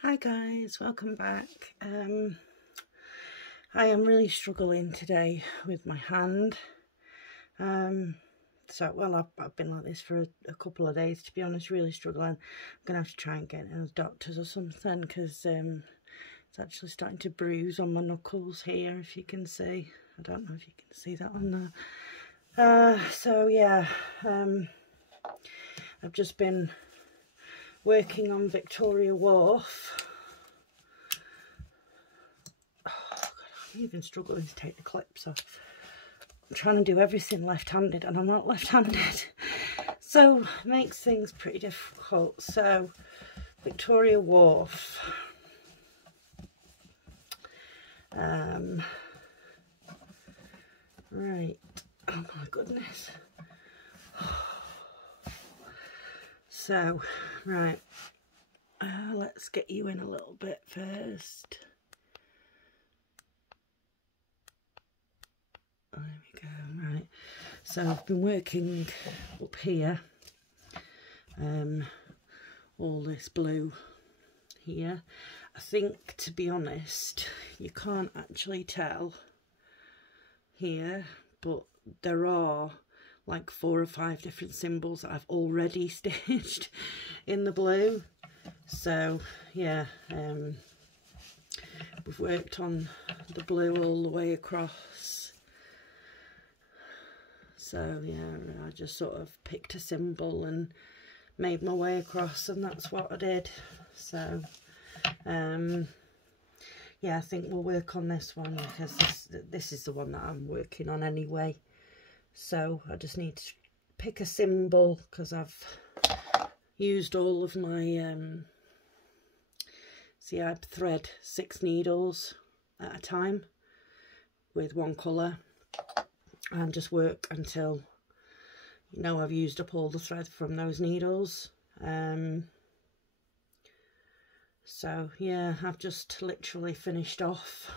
Hi guys, welcome back. I am really struggling today with my hand. Well, I've been like this for a couple of days, to be honest, really struggling. I'm going to have to try and get in the doctors or something, because it's actually starting to bruise on my knuckles here, if you can see. I don't know if you can see that on there. I've just been working on Victoria Wharf. Oh God, I'm even struggling to take the clips off. I'm trying to do everything left-handed and I'm not left-handed, so makes things pretty difficult. So Victoria Wharf, right, oh my goodness. So right, let's get you in a little bit first. There we go. Right, so I've been working up here, all this blue here. I think, to be honest, you can't actually tell here, but there are like 4 or 5 different symbols that I've already stitched in the blue. So yeah, we've worked on the blue all the way across. So yeah, I just sort of picked a symbol and made my way across, and that's what I did. So yeah, I think we'll work on this one, because this is the one that I'm working on anyway. So I just need to pick a symbol, because I've used all of my see, I thread 6 needles at a time with one colour, and just work until, you know, I've used up all the thread from those needles. So yeah, I've just literally finished off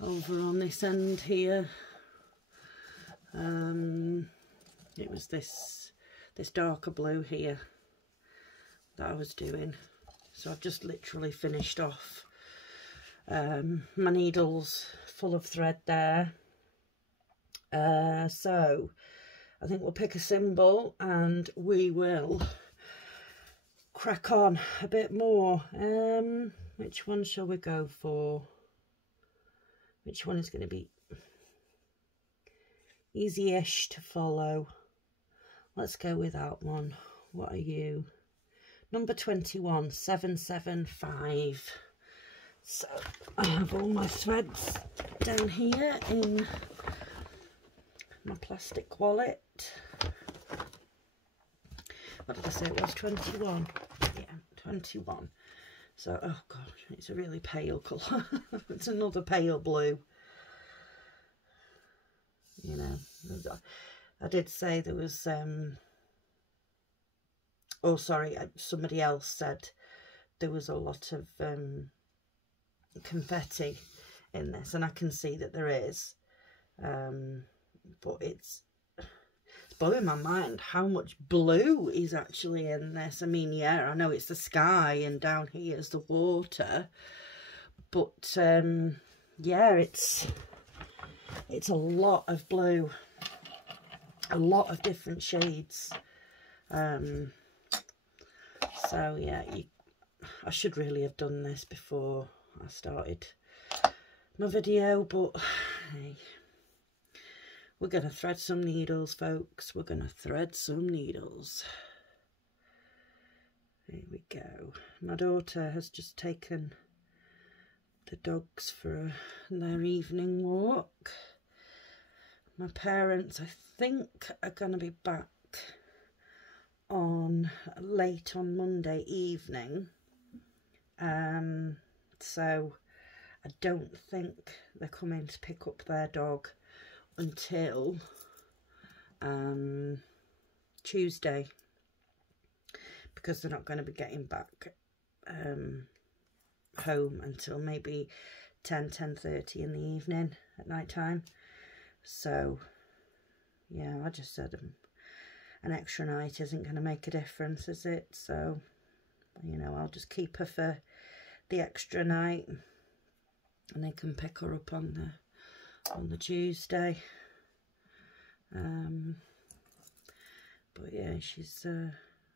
over on this end here. It was this darker blue here that I was doing, so I've just literally finished off. My needles full of thread there. So I think we'll pick a symbol and we will crack on a bit more. Which one shall we go for? Which one is going to be easy-ish to follow? Let's go with that one. What are you? Number 21, 775. So I have all my threads down here in my plastic wallet. What did I say it was? 21. Yeah, 21. So, oh gosh, it's a really pale colour. It's another pale blue. You know, I did say there was, oh sorry, somebody else said there was a lot of confetti in this, and I can see that there is, but it's blowing my mind how much blue is actually in this. I mean, yeah, I know it's the sky and down here is the water, but yeah, it's a lot of blue, a lot of different shades. So yeah, I should really have done this before I started my video, but hey, we're going to thread some needles, folks. We're going to thread some needles. Here we go. My daughter has just taken the dogs for their evening walk. My parents, I think, are going to be back late on Monday evening. So I don't think they're coming to pick up their dog until Tuesday, because they're not going to be getting back home until maybe 10:30 in the evening at night time. So yeah, I just said an extra night isn't going to make a difference, is it? So You know, I'll just keep her for the extra night, and they can pick her up on the Tuesday. But yeah, she's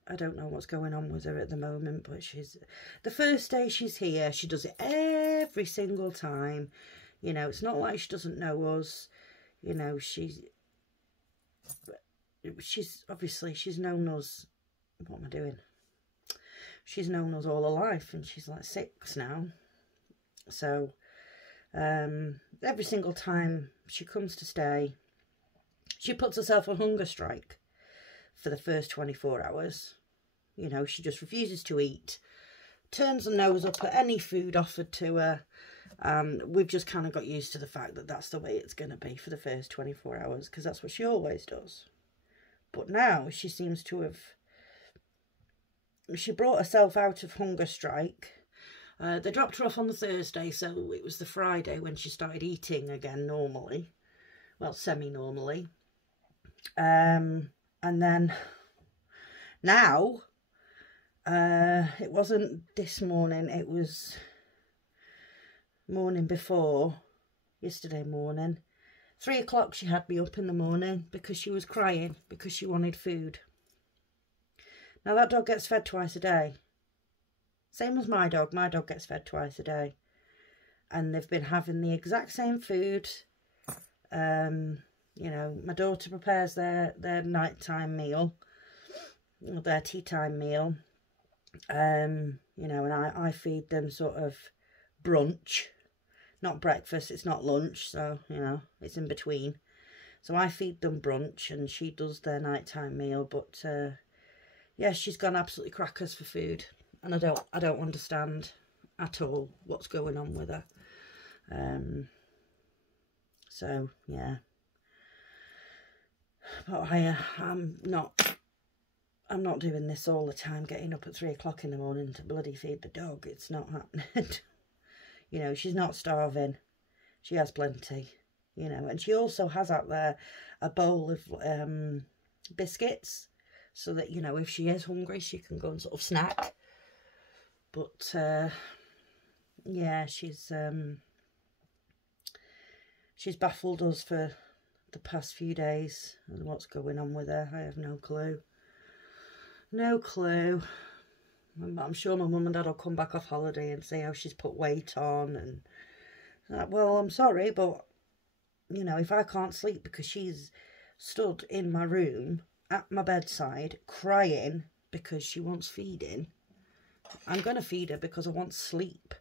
I don't know what's going on with her at the moment, but she's, the first day she's here, she does it every single time. You know, it's not like she doesn't know us. You know, she's obviously, she's known us. What am I doing? She's known us all her life, and she's like 6 now. So every single time she comes to stay, she puts herself on hunger strike for the first 24 hours. You know, she just refuses to eat, turns her nose up at any food offered to her. We've just kind of got used to the fact that that's the way it's going to be for the first 24 hours, because that's what she always does. But now she seems to have, she brought herself out of hunger strike. They dropped her off on the Thursday, so it was the Friday when she started eating again normally. Well, semi-normally. And then now, it wasn't this morning, it was morning before, yesterday morning. 3 o'clock she had me up in the morning because she was crying because she wanted food. Now that dog gets fed twice a day. Same as my dog. My dog gets fed twice a day. And they've been having the exact same food. You know, my daughter prepares their nighttime meal, their tea time meal. You know, and I feed them sort of brunch. Not breakfast, it's not lunch, so, you know, it's in between. So I feed them brunch and she does their nighttime meal, but yeah, she's gone absolutely crackers for food, and I don't understand at all what's going on with her. So yeah, but I'm not doing this all the time, getting up at 3 o'clock in the morning to bloody feed the dog. It's not happening. You know, she's not starving. She has plenty, you know, and she also has out there a bowl of biscuits, so that, you know, if she is hungry, she can go and sort of snack. But yeah, she's baffled us for the past few days, and what's going on with her, I have no clue. No clue. I'm sure my mum and dad will come back off holiday and say how she's put weight on, and well, I'm sorry, but you know, if I can't sleep because she's stood in my room at my bedside crying because she wants feeding, I'm going to feed her because I want sleep.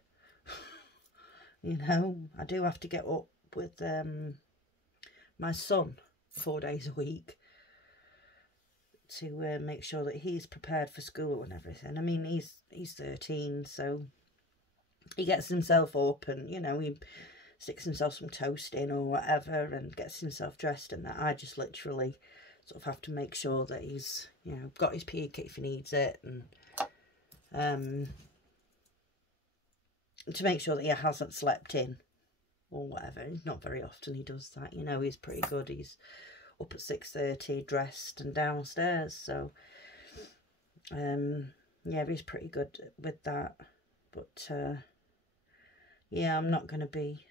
You know, I do have to get up with my son 4 days a week to make sure that he's prepared for school and everything. I mean, he's 13, so he gets himself up and, you know, he sticks himself some toast in or whatever and gets himself dressed and that. I just literally sort of have to make sure that he's, you know, got his PE kit if he needs it, and to make sure that he hasn't slept in or whatever. Not very often he does that, you know. He's pretty good. He's up at 6:30, dressed and downstairs, so yeah, he's pretty good with that. But yeah, I'm not going to be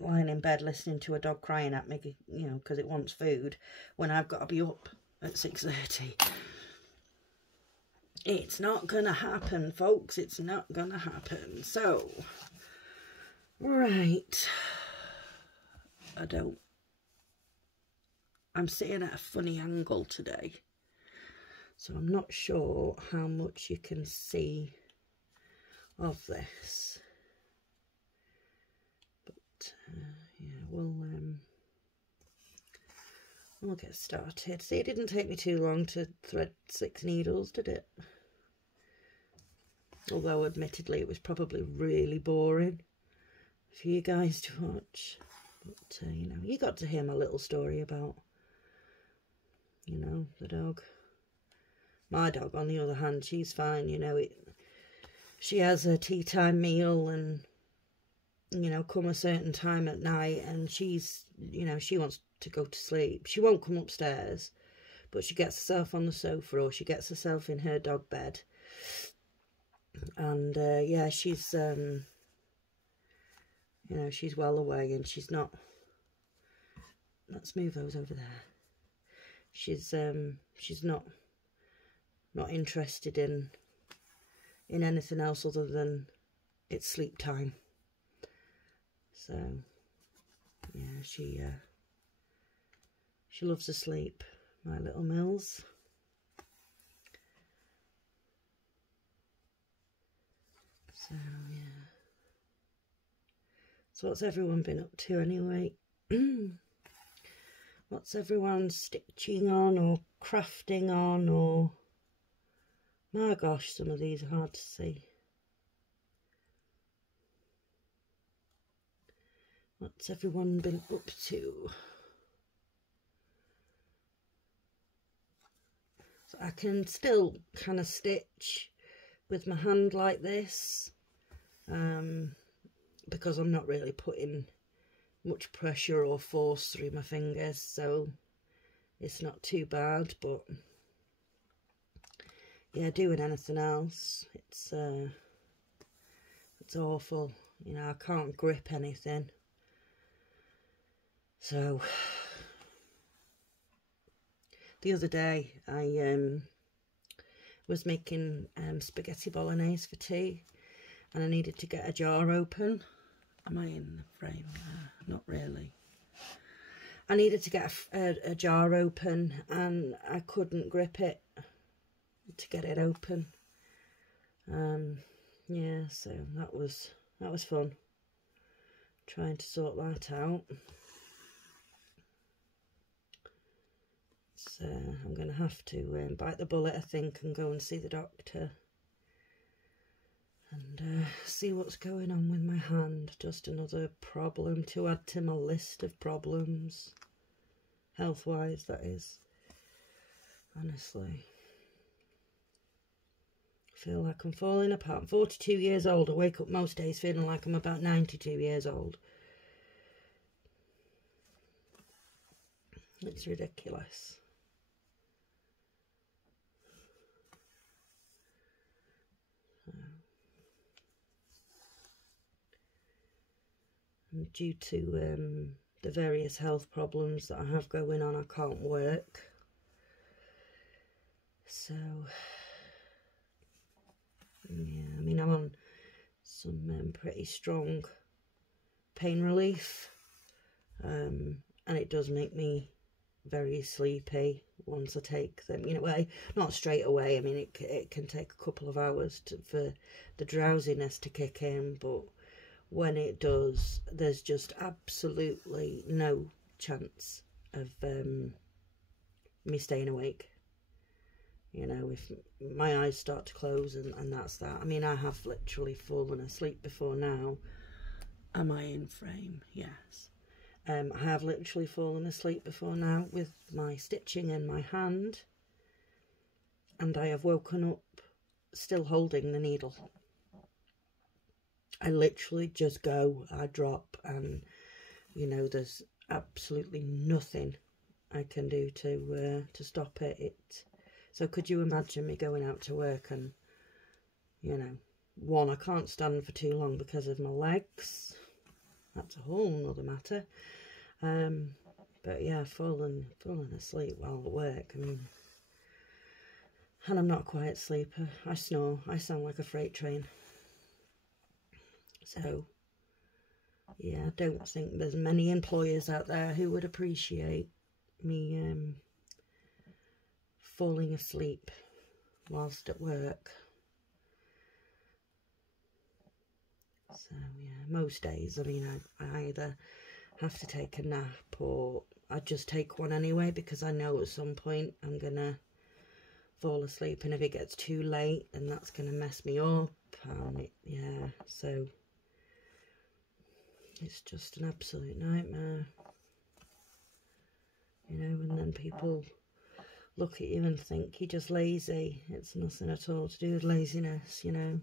lying in bed listening to a dog crying at me, you know, because it wants food, when I've got to be up at 6:30. It's not going to happen, folks. It's not going to happen. So, right. I'm sitting at a funny angle today, so I'm not sure how much you can see of this. But yeah, we'll get started. See, it didn't take me too long to thread 6 needles, did it? Although, admittedly, it was probably really boring for you guys to watch. But, you know, you got to hear my little story about, you know, the dog. My dog, on the other hand, she's fine, you know. She has a tea time meal and, you know, come a certain time at night, and she's, you know, she wants to go to sleep. She won't come upstairs, but she gets herself on the sofa, or she gets herself in her dog bed. And yeah, she's you know, she's well away, and she's not, let's move those over there. She's not interested in anything else other than it's sleep time. So yeah, she loves to sleep, my little Mills. So yeah. So what's everyone been up to anyway? What's everyone stitching on or crafting on, or... My gosh, some of these are hard to see. What's everyone been up to? So I can still kind of stitch with my hand like this, because I'm not really putting much pressure or force through my fingers, so it's not too bad. But yeah, doing anything else, it's awful. You know, I can't grip anything. So the other day I was making spaghetti bolognese for tea, and I needed to get a jar open. Am I in the frame? Not really. I needed to get a jar open, and I couldn't grip it to get it open. Yeah, so that was fun, trying to sort that out. So I'm going to have to bite the bullet, I think, and go and see the doctor and see what's going on with my hand. Just another problem to add to my list of problems, health-wise, that is. Honestly, I feel like I'm falling apart. I'm 42 years old. I wake up most days feeling like I'm about 92 years old. It's ridiculous. And due to the various health problems that I have going on, I can't work. So, yeah, I mean, I'm on some pretty strong pain relief, and it does make me very sleepy once I take them. You know, not straight away. I mean, it can take a couple of hours for the drowsiness to kick in, but when it does, there's just absolutely no chance of me staying awake. You know, if my eyes start to close, and that's that. I mean, I have literally fallen asleep before now. Am I in frame? Yes. I have literally fallen asleep before now with my stitching in my hand, and I have woken up still holding the needle. I literally just go, I drop, and, you know, there's absolutely nothing I can do to stop it. So could you imagine me going out to work and, you know, one, I can't stand for too long because of my legs. That's a whole nother matter. But yeah, falling asleep while at work. I mean, and I'm not a quiet sleeper. I snore. I sound like a freight train. So, yeah, I don't think there's many employers out there who would appreciate me falling asleep whilst at work. So, yeah, most days, I mean, I either have to take a nap, or I just take one anyway, because I know at some point I'm going to fall asleep, and if it gets too late, then that's going to mess me up. And yeah, so... it's just an absolute nightmare, you know, and then people look at you and think you're just lazy. It's nothing at all to do with laziness, you know.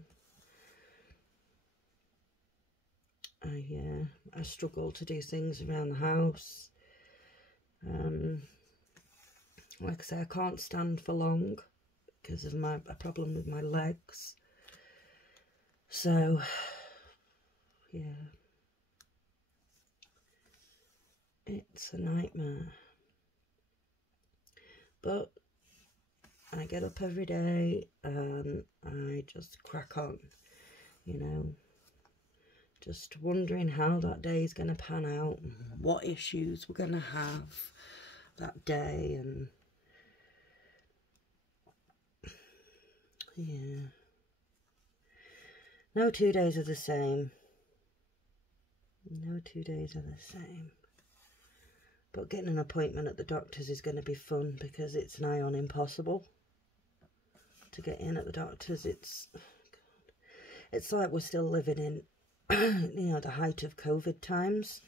I struggle to do things around the house. Like I say, I can't stand for long because of a problem with my legs. So, yeah. It's a nightmare. But I get up every day and I just crack on, you know. Just wondering how that day is going to pan out, what issues we're going to have that day, and yeah. No 2 days are the same. No 2 days are the same. But getting an appointment at the doctor's is going to be fun because it's nigh on impossible to get in at the doctor's. It's like we're still living in you know, the height of COVID times,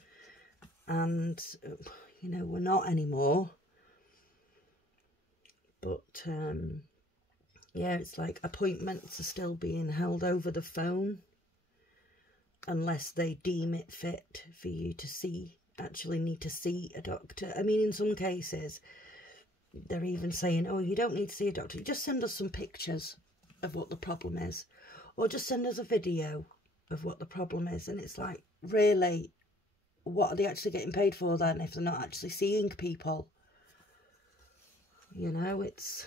and you know, we're not anymore. But yeah, it's like appointments are still being held over the phone unless they deem it fit for you to actually need to see a doctor. I mean, in some cases they're even saying, oh, you don't need to see a doctor, just send us some pictures of what the problem is, or just send us a video of what the problem is. And it's like, really, what are they actually getting paid for then if they're not actually seeing people? You know, it's,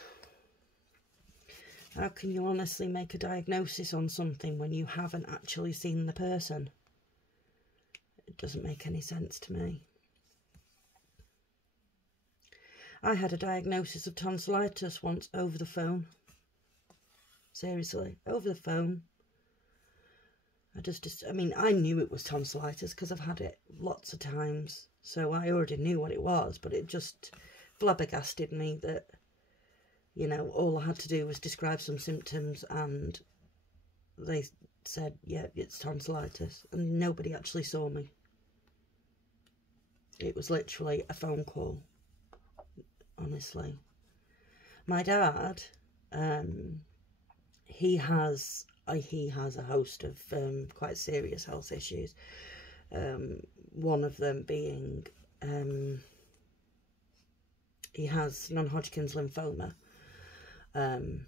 how can you honestly make a diagnosis on something when you haven't actually seen the person? It doesn't make any sense to me. I had a diagnosis of tonsillitis once over the phone. Seriously, over the phone. I mean, I knew it was tonsillitis because I've had it lots of times. So I already knew what it was, but it just flabbergasted me that, you know, all I had to do was describe some symptoms and they said, yeah, it's tonsillitis. And nobody actually saw me. It was literally a phone call, honestly. My dad, he has a host of quite serious health issues. One of them being he has non-Hodgkin's lymphoma, and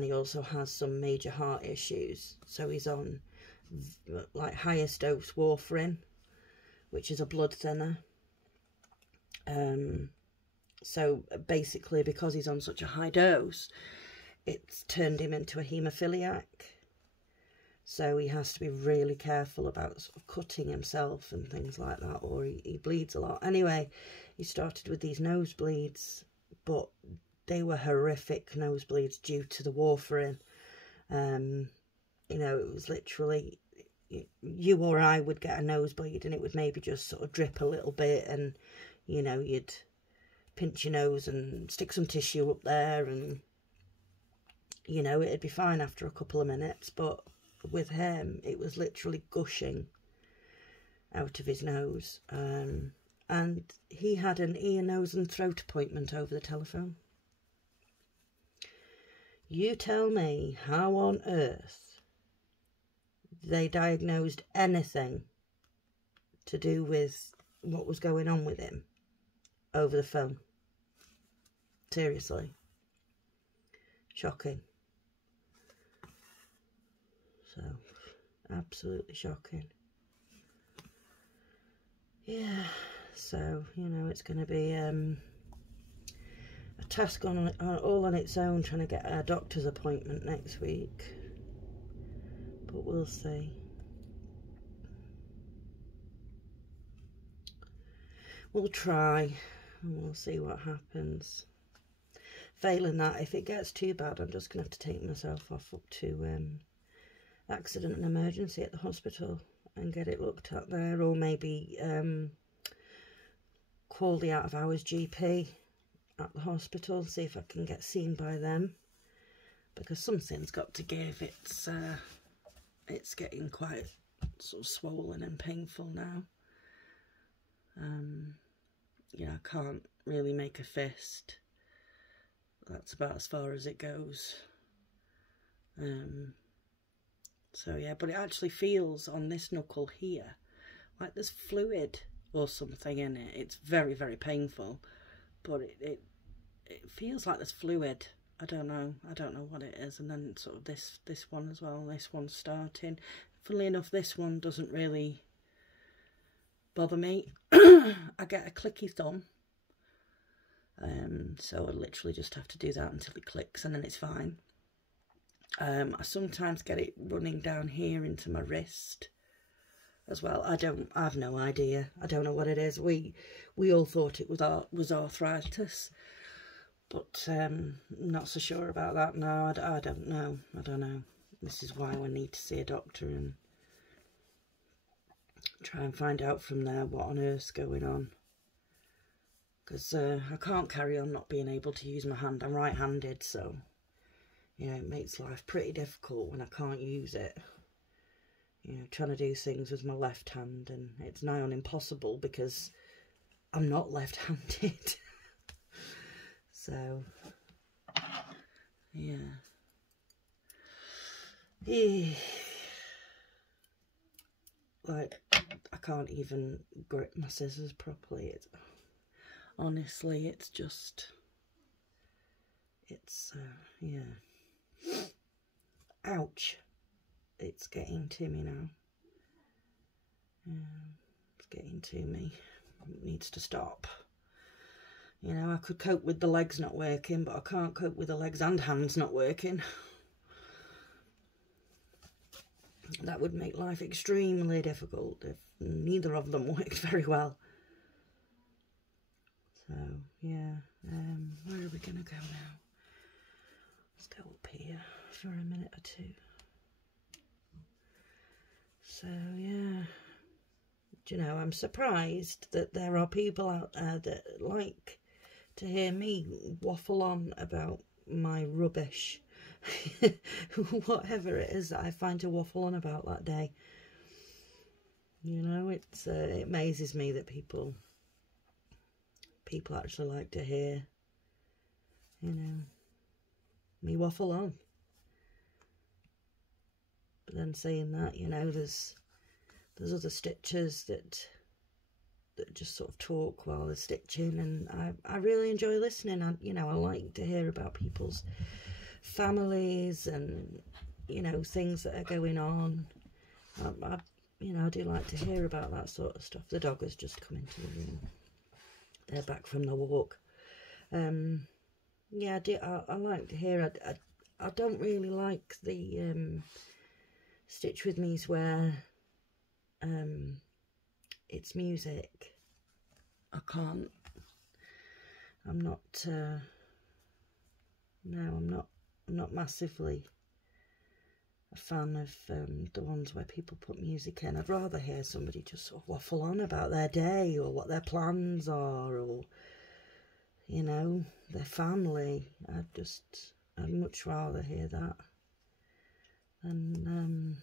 he also has some major heart issues. So he's on like highest dose warfarin, which is a blood thinner. So basically, because he's on such a high dose, it's turned him into a haemophiliac. So he has to be really careful about sort of cutting himself and things like that, or he bleeds a lot. Anyway, he started with these nosebleeds, but they were horrific nosebleeds due to the warfarin. You know, it was literally, you or I would get a nosebleed and it would maybe just sort of drip a little bit, and, you know, you'd pinch your nose and stick some tissue up there and, you know, it'd be fine after a couple of minutes. But with him, it was literally gushing out of his nose. And he had an ear, nose and throat appointment over the telephone. You tell me how on earth they diagnosed anything to do with what was going on with him over the phone. Seriously. Shocking. So, absolutely shocking. Yeah, so, you know, it's going to be a task all on its own, trying to get a doctor's appointment next week. But we'll see. We'll try, and we'll see what happens. Failing that, if it gets too bad, I'm just going to have to take myself off up to accident and emergency at the hospital and get it looked at there, or maybe call the out of hours GP at the hospital, see if I can get seen by them, because something's got to give. It's getting quite sort of swollen and painful now. You know, I can't really make a fist. That's about as far as it goes. So yeah, but it actually feels on this knuckle here like there's fluid or something in it. It's very, very painful, but it feels like there's fluid. I don't know what it is. And then sort of this one as well, this one's starting. Funnily enough, this one doesn't really bother me. I get a clicky thumb, so I literally just have to do that until it clicks, and then it's fine. I sometimes get it running down here into my wrist as well. I have no idea. I don't know what it is. We all thought it was arthritis, but I'm not so sure about that. No, I don't know. I don't know. This is why we need to see a doctor and try and find out from there what on earth's going on. Because I can't carry on not being able to use my hand. I'm right-handed, so, you know, it makes life pretty difficult when I can't use it. You know, trying to do things with my left hand, and it's nigh on impossible because I'm not left-handed. So, yeah. Like, I can't even grip my scissors properly. Honestly, it's just, yeah. Ouch. It's getting to me now. It's getting to me. It needs to stop. You know, I could cope with the legs not working, but I can't cope with the legs and hands not working. That would make life extremely difficult if neither of them worked very well. So, yeah, where are we going to go now? Let's go up here for a minute or two. So, yeah, do you know, I'm surprised that there are people out there that like to hear me waffle on about my rubbish. Whatever it is that I find to waffle on about that day. You know, it amazes me that people actually like to hear, you know, me waffle on. But then saying that, you know, there's other stitchers that just sort of talk while they're stitching, and I really enjoy listening. You know, I like to hear about people's families and, you know, things that are going on. You know, I do like to hear about that sort of stuff. The dog has just come into the room. They're back from the walk. Yeah, I like to hear. I don't really like the Stitch With Me's where it's music. I can't. I'm not. No, I'm not massively a fan of the ones where people put music in. I'd rather hear somebody just sort of waffle on about their day or what their plans are, or, you know, their family. I'd much rather hear that than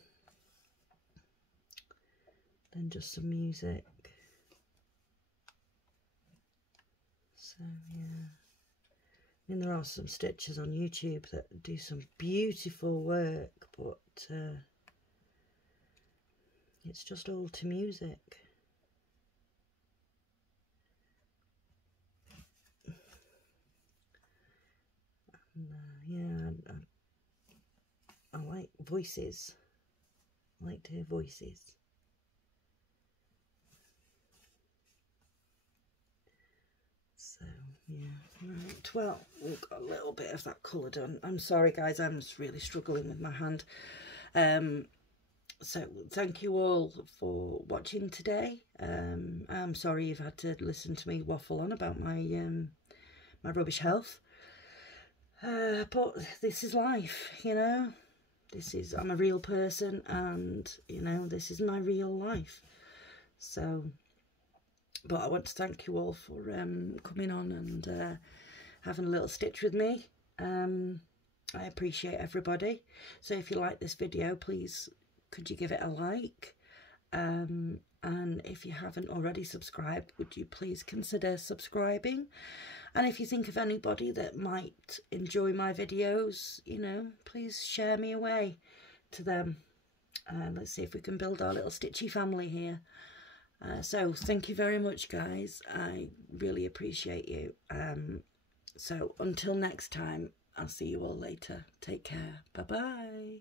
just some music. So, yeah. I mean, there are some stitchers on YouTube that do some beautiful work, but it's just all to music. And, yeah, I like voices. I like to hear voices. So, yeah, right, well, we've got a little bit of that colour done. I'm sorry, guys, I'm just really struggling with my hand. So, thank you all for watching today. I'm sorry you've had to listen to me waffle on about my my rubbish health. But this is life, you know. I'm a real person, and, you know, this is my real life. So, but I want to thank you all for coming on and having a little stitch with me. I appreciate everybody. So if you like this video, please could you give it a like? And if you haven't already subscribed, would you please consider subscribing? And if you think of anybody that might enjoy my videos, you know, please share me away to them. Let's see if we can build our little stitchy family here. So thank you very much, guys. I really appreciate you. So until next time, I'll see you all later. Take care. Bye-bye.